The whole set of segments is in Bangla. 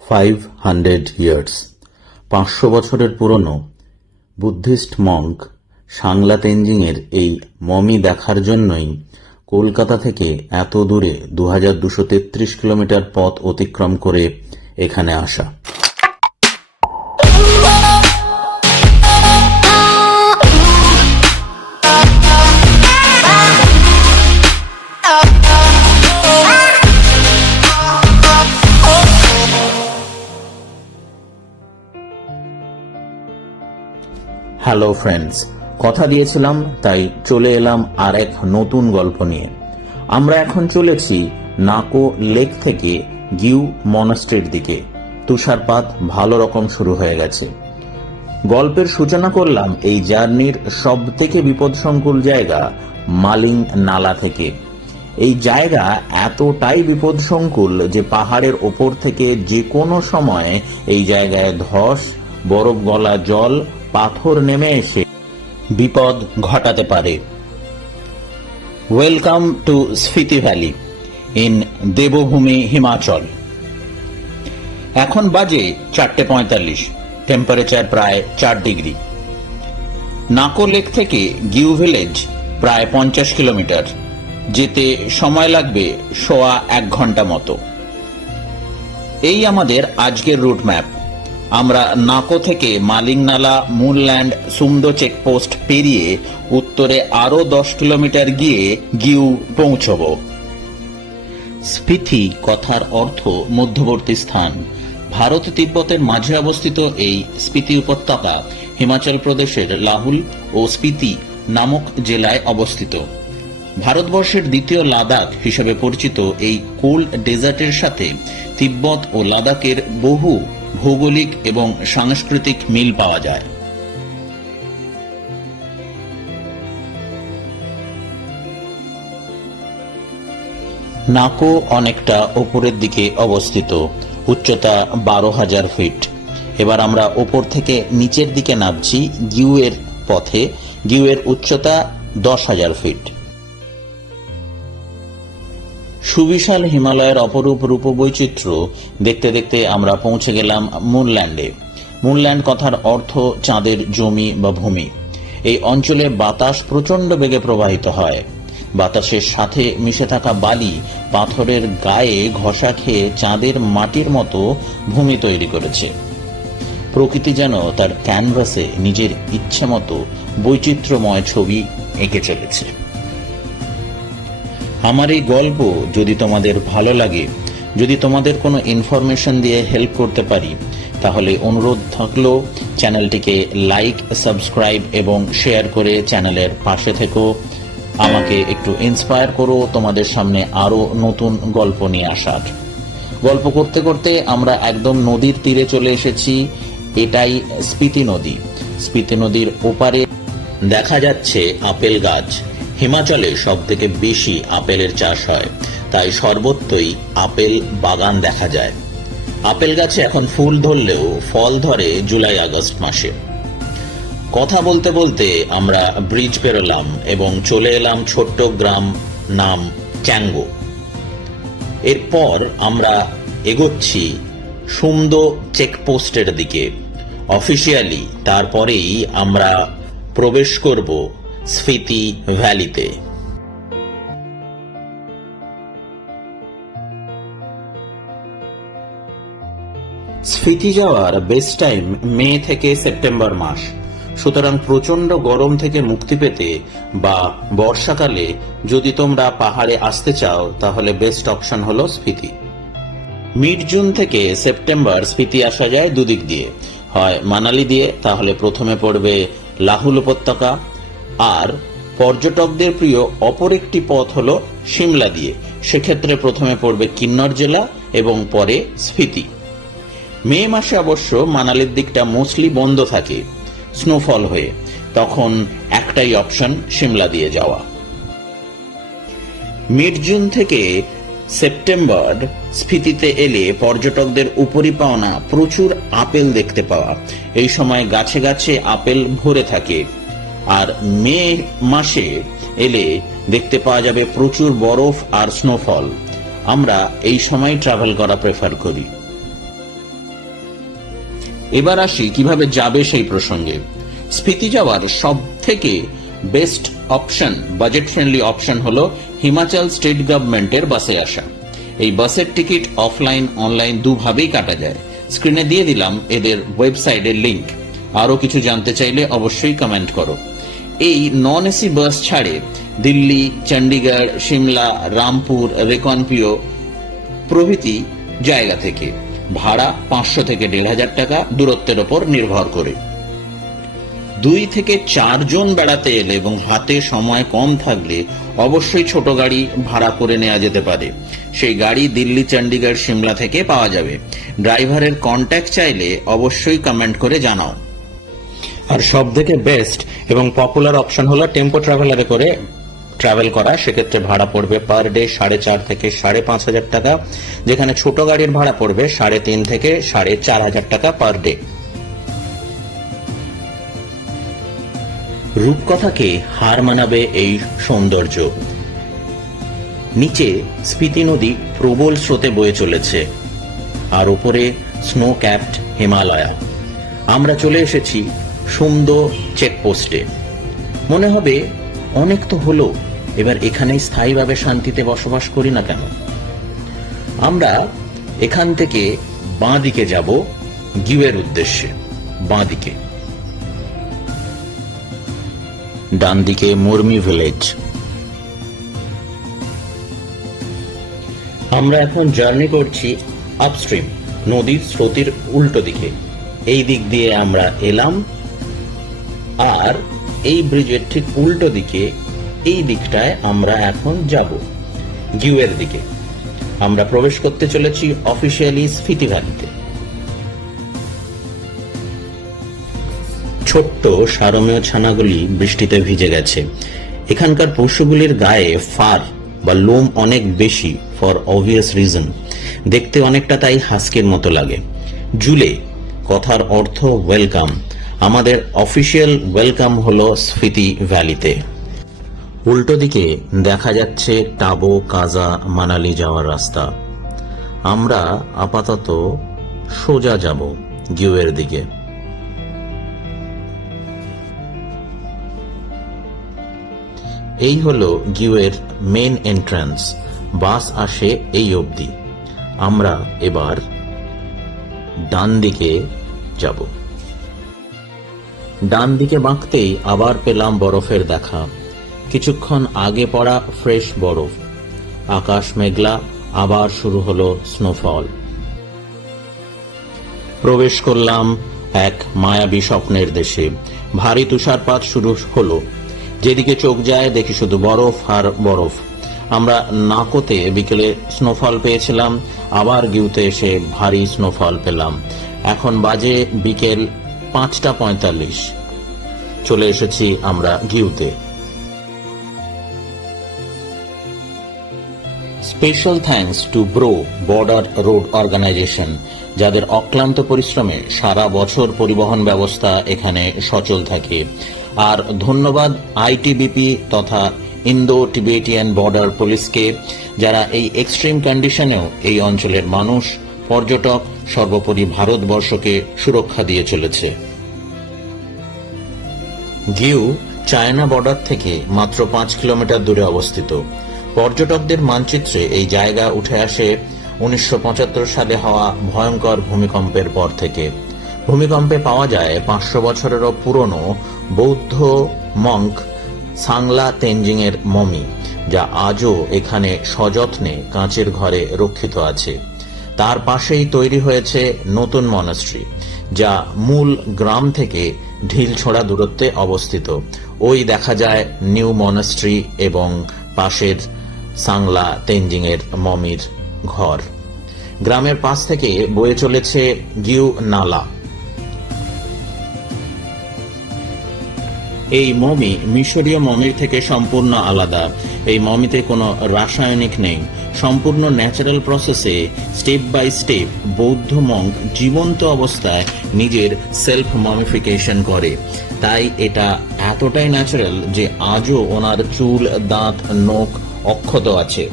500 ইয়ার্স 500 বছরের পুরনো বুদ্ধিস্ট মঙ্ক সাংলা তেনজিংয়ের এই মমি দেখার জন্যই কলকাতা থেকে এত দূরে 2233 কিলোমিটার পথ অতিক্রম করে এখানে আসা। হ্যালো ফ্রেন্ডস, কথা দিয়েছিলাম তাই চলে এলাম আর এক নতুন গল্প নিয়ে। আমরা এখন চলেছি নাকো লেক থেকে গিউ মনাস্ট্রির দিকে। তুষারপাত ভালো রকম শুরু হয়ে গেছে। গল্পের সূচনা করলাম এই জার্নির সব থেকে বিপদসংকুল জায়গা মালিং নালা থেকে। এই জায়গা এতটাই বিপদসংকুল যে পাহাড়ের ওপর থেকে যে কোনো সময় এই জায়গায় ধস, বরফ গলা জল, পাথর নেমে এসে বিপদ ঘটাতে পারে। Welcome to Spiti valley in Devbhoomi Himachal. এখন বাজে 4:45, টেম্পারেচার প্রায় 4 ডিগ্রি। নাকো লেক থেকে গিউ ভিলেজ প্রায় 50 কিলোমিটার, যেতে সময় লাগবে 1.25 ঘন্টা মতো। এই আমাদের আজকের রুট ম্যাপ। আমরা নাকো থেকে মালিংনালা, মুনল্যান্ড, সুমদো চেকপোস্ট পেরিয়ে উত্তরে আরো 10 কিলোমিটার গিয়ে গিউ পৌঁছব। স্পিতি কথার অর্থ মধ্যবর্তী স্থান। ভারত তিব্বতের মাঝে অবস্থিত এই স্পিতি উপত্যকা হিমাচল প্রদেশের লাহুল ও স্পিতি নামক জেলায় অবস্থিত। ভারতবর্ষের দ্বিতীয় লাদাখ হিসেবে পরিচিত এই কোল্ড ডেজার্টের সাথে তিব্বত ও লাদাখের বহু ভৌগোলিক এবং সাংস্কৃতিক মিল পাওয়া যায়। নাকো অনেকটা ওপরের দিকে অবস্থিত, উচ্চতা 12,000 ফিট। এবার আমরা ওপর থেকে নিচের দিকে নামছি গিউ এর পথে। গিউ এর উচ্চতা 10,000 ফিট। সুবিশাল হিমালয়ের অপরূপ রূপবৈচিত্র্য দেখতে দেখতে আমরা পৌঁছে গেলাম মুনল্যান্ডে। মুনল্যান্ড কথার অর্থ চাঁদের জমি বা ভূমি। এই অঞ্চলে বাতাস প্রচন্ড বেগে প্রবাহিত হয়। বাতাসের সাথে মিশে থাকা বালি পাথরের গায়ে ঘষা খেয়ে চাঁদের মাটির মতো ভূমি তৈরি করেছে। প্রকৃতি যেন তার ক্যানভাসে নিজের ইচ্ছে মতো বৈচিত্র্যময় ছবি এঁকে চলেছে। আমার এই গল্প যদি তোমাদের ভালো লাগে, যদি তোমাদের কোনো ইনফরমেশন দিয়ে হেল্প করতে পারি, তাহলে অনুরোধ থাকলো চ্যানেলটিকে লাইক, সাবস্ক্রাইব এবং শেয়ার করে চ্যানেলের পাশে থেকো। আমাকে একটু ইন্সপায়ার করো তোমাদের সামনে আরো নতুন গল্প নিয়ে আসার। গল্প করতে করতে আমরা একদম নদীর তীরে চলে এসেছি। এটাই স্পিতি নদী। স্পিতি নদীর ওপারে দেখা যাচ্ছে আপেল গাছ। হিমাচলে সব থেকে বেশি আপেলের চাষ হয়, তাই সর্বত্রই আপেল বাগান দেখা যায়। আপেল গাছে এখন ফুল ধরলেও ফল ধরে জুলাই আগস্ট মাসে। কথা বলতে বলতে আমরা ব্রিজ পেরোলাম এবং চলে এলাম ছোট্ট গ্রাম নাম চ্যাঙ্গো। এরপর আমরা এগোচ্ছি সুমদো চেকপোস্টের দিকে। অফিসিয়ালি তারপরেই আমরা প্রবেশ করব স্পিতি ভ্যালিতে। স্পিতি যাওয়ার বেস্ট টাইম মে থেকে সেপ্টেম্বর মাস। সুতরাং প্রচন্ড গরম থেকে মুক্তি পেতে বা বর্ষাকালে যদি তোমরা পাহাড়ে আসতে চাও, তাহলে বেস্ট অপশন হলো স্পিতি। মিড জুন থেকে সেপ্টেম্বর স্পিতি আসা যায় দুদিক দিয়ে। হয় মানালি দিয়ে, তাহলে প্রথমে পড়বে লাহুল উপত্যকা, আর পর্যটকদের প্রিয় অপর একটি পথ হলো সিমলা দিয়ে। সেক্ষেত্রে প্রথমে পড়বে কিন্নর জেলা এবং পরে স্পিতি। মে মাসে অবশ্য মানালির দিকটা মোস্টলি বন্ধ থাকে স্নোফল হয়ে, তখন একটাই অপশন সিমলা দিয়ে যাওয়া। মিড জুন থেকে সেপ্টেম্বর স্পিতিতে এলে পর্যটকদের উপরি পাওনা প্রচুর আপেল দেখতে পাওয়া। এই সময় গাছে গাছে আপেল ভরে থাকে। আর মে মাসে এলে দেখতে পাওয়া যাবে প্রচুর বরফ আর স্নোফল। আমরা এই সময় ট্রাভেল করা প্রেফার করি। এবার আসি কিভাবে যাবে সেই প্রসঙ্গে। স্পিতি যাওয়ার সব থেকে best option, budget friendly option হলো হিমাচল স্টেট গভর্নমেন্টের বাসে আসা। এই বাসের টিকিট অফলাইন অনলাইন দুভাবেই কাটা যায়। স্ক্রিনে দিয়ে দিলাম এদের ওয়েবসাইটের লিংক। আরো কিছু জানতে চাইলে অবশ্যই কমেন্ট করো। এই নন এসি বাস ছাড়ে দিল্লি, চণ্ডীগড়, সিমলা, রামপুর, রেকনপিও প্রভৃতি জায়গা থেকে ভাড়া 500 থেকে 1,500 টাকা, দূরত্বের ওপর নির্ভর করে। 2 থেকে 4 জন বেড়াতে এলে এবং হাতে সময় কম থাকলে অবশ্যই ছোট গাড়ি ভাড়া করে নেওয়া যেতে পারে। সেই গাড়ি দিল্লি, চণ্ডীগড়, সিমলা থেকে পাওয়া যাবে। ড্রাইভারের কন্ট্যাক্ট চাইলে অবশ্যই কমেন্ট করে জানাও। আর সব থেকে বেস্ট এবং পপুলার অপশন হলো টেম্পো ট্রাভেলারে করে ট্রাভেল করা। সেক্ষেত্রে ভাড়া পড়বে পার ডে 4,500 থেকে 5,500 টাকা, যেখানে ছোট গাড়ির ভাড়া পড়বে 3,500 থেকে 4,500 টাকা পার ডে। রূপকথাকে হার মানাবে এই সৌন্দর্য। নিচে স্পিতি নদী প্রবল স্রোতে বয়ে চলেছে, আর উপরে স্নো ক্যাপড হিমালয়া। আমরা চলে এসেছি সুমদো চেকপোস্টে। মনে হবে অনেক তো হলো, এবার এখানেই স্থায়ীভাবে শান্তিতে বসবাস করি না কেন। আমরা এখান থেকে বাঁ দিকে যাব গিউয়ের উদ্দেশ্যে। বাঁ দিকে, ডান দিকে মুরমি ভিলেজ। আমরা এখন জার্নি করছি আপস্ট্রিম, নদীর স্রোতের উল্টো দিকে। এই দিক দিয়ে আমরা এলাম, আর এই ব্রিজের ঠিক উল্টো দিকে এই দিকটায় আমরা এখন যাব গিউয়ের দিকে। আমরা প্রবেশ করতে চলেছি অফিসিয়ালি স্পিতি ভ্যালিতে। ছোট্ট সারমেয় ছানাগুলি বৃষ্টিতে ভিজে গেছে। এখানকার পশুগুলির গায়ে ফার বা লোম অনেক বেশি, ফর অবভিয়াস রিজন। দেখতে অনেকটা তাই হাস্কির মতো লাগে। জুলে কথার অর্থ ওয়েলকাম। আমাদের অফিসিয়াল ওয়েলকাম হলো স্পিতি ভ্যালিতে। উল্টো দিকে দেখা যাচ্ছে টাবো, কাজা, মানালি যাওয়ার রাস্তা। আমরা আপাতত সোজা যাব গিউয়ের দিকে। এই হলো গিউয়ের মেন এন্ট্রান্স। বাস আসে এই অবধি। আমরা এবার ডান দিকে যাব। ডান দিকে বাঁকতেই আবার পেলাম বরফের দেখা। কিছুক্ষণ আগে পড়া ফ্রেশ বরফ। আকাশ মেঘলা, আবার শুরু হলো স্নোফল। প্রবেশ করলাম এক মায়াবী স্বপ্নের দেশে। ভারী তুষারপাত শুরু হলো। যেদিকে চোখ যায় দেখি শুধু বরফ আর বরফ। আমরা নাকোতে বিকেলে স্নোফল পেয়েছিলাম, আবার গিউতে এসে ভারী স্নোফল পেলাম। এখন বাজে বিকেল 5:45। চলে এসেছি আমরা গিউতে। Special thanks to BRO border road organisation, যাদের অক্লান্ত পরিশ্রমে সারা বছর পরিবহন ব্যবস্থা এখানে সচল থাকে। আর ধন্যবাদ আইটিবিপি তথা ইন্দো টিবেটিয়ান বর্ডার পুলিশকে, যারা এই এক্সট্রিম কন্ডিশনেও এই অঞ্চলের মানুষ, পর্যটক, সর্বোপরি ভারতবর্ষকে সুরক্ষা দিয়ে চলেছে। গিউ চায়না বর্ডার থেকে মাত্র 5 কিলোমিটার দূরে অবস্থিত। পর্যটকদের মানচিত্রে এই জায়গা উঠে আসে 1975 সালে হওয়া ভয়ঙ্কর ভূমিকম্পের পর থেকে। ভূমিকম্পে পাওয়া যায় 500 বছরেরও পুরনো বৌদ্ধ মঙ্ক সাংলা তেনজিং এর মমি, যা আজও এখানে সযত্নে কাঁচের ঘরে রক্ষিত আছে। তার পাশেই তৈরি হয়েছে নতুন মনাস্ট্রি, যা মূল গ্রাম থেকে ঢিলছোড়া দূরত্বে অবস্থিত। ওই দেখা যায় নিউ মনাস্ট্রি এবং পাশের সাংলা তেনজিং এর মমির ঘর। গ্রামের পাশ থেকে বয়ে চলেছে গিউ নালা। এই মমি মিশরীয় মমির থেকে সম্পূর্ণ আলাদা। এই মমিতে কোনো রাসায়নিক নেই। সম্পূর্ণ ন্যাচারাল প্রসেসে স্টেপ বাই স্টেপ বৌদ্ধ মঙ্ক জীবন্ত অবস্থায় নিজের সেলফ মমিফিকেশন করে। তাই এটা এতটাই ন্যাচারাল যে আজও ওনার চুল, দাঁত, নখ অক্ষত আছে।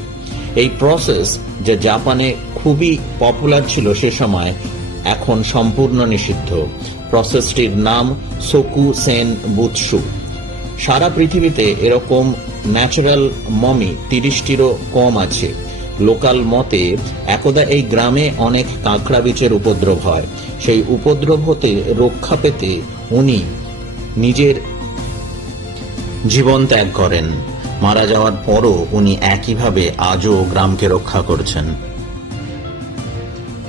এই প্রসেস, যা জাপানে খুবই পপুলার ছিল সে সময়, এখন সম্পূর্ণ নিষিদ্ধ। প্রসেসটির নাম সোকু সেন বুৎসু। সারা পৃথিবীতে এরকম ন্যাচারাল মমি 30টিরও কম আছে। লোকাল মতে একদা এই গ্রামে অনেক কাঁকড়া বিচের উপদ্রব হয়। সেই উপদ্রব হতে রক্ষা পেতে উনি নিজের জীবন ত্যাগ করেন। মারা যাওয়ার পরও উনি একইভাবে আজও গ্রামকে রক্ষা করছেন।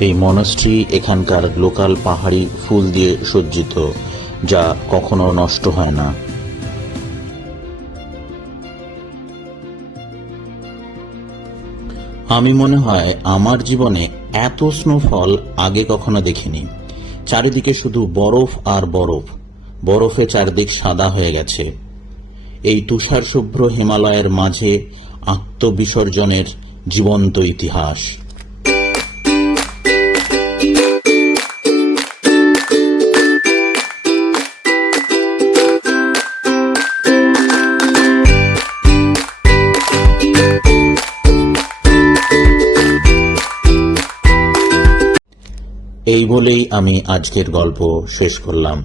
এই মনাস্ট্রি এখানকার লোকাল পাহাড়ি ফুল দিয়ে সজ্জিত, যা কখনো নষ্ট হয় না। আমি মনে হয় আমার জীবনে এত স্নোফল আগে কখনো দেখিনি। চারিদিকে শুধু বরফ আর বরফ, বরফে চারদিক সাদা হয়ে গেছে। এই তুষার শুভ্র হিমালয়ের মাঝে আত্মবিসর্জনের জীবন্ত ইতিহাস। এই বলেই আমি আজকের গল্প শেষ করলাম।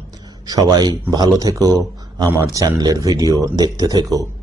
সবাই ভালো থেকো, আমার চ্যানেলের ভিডিও দেখতে থেকো।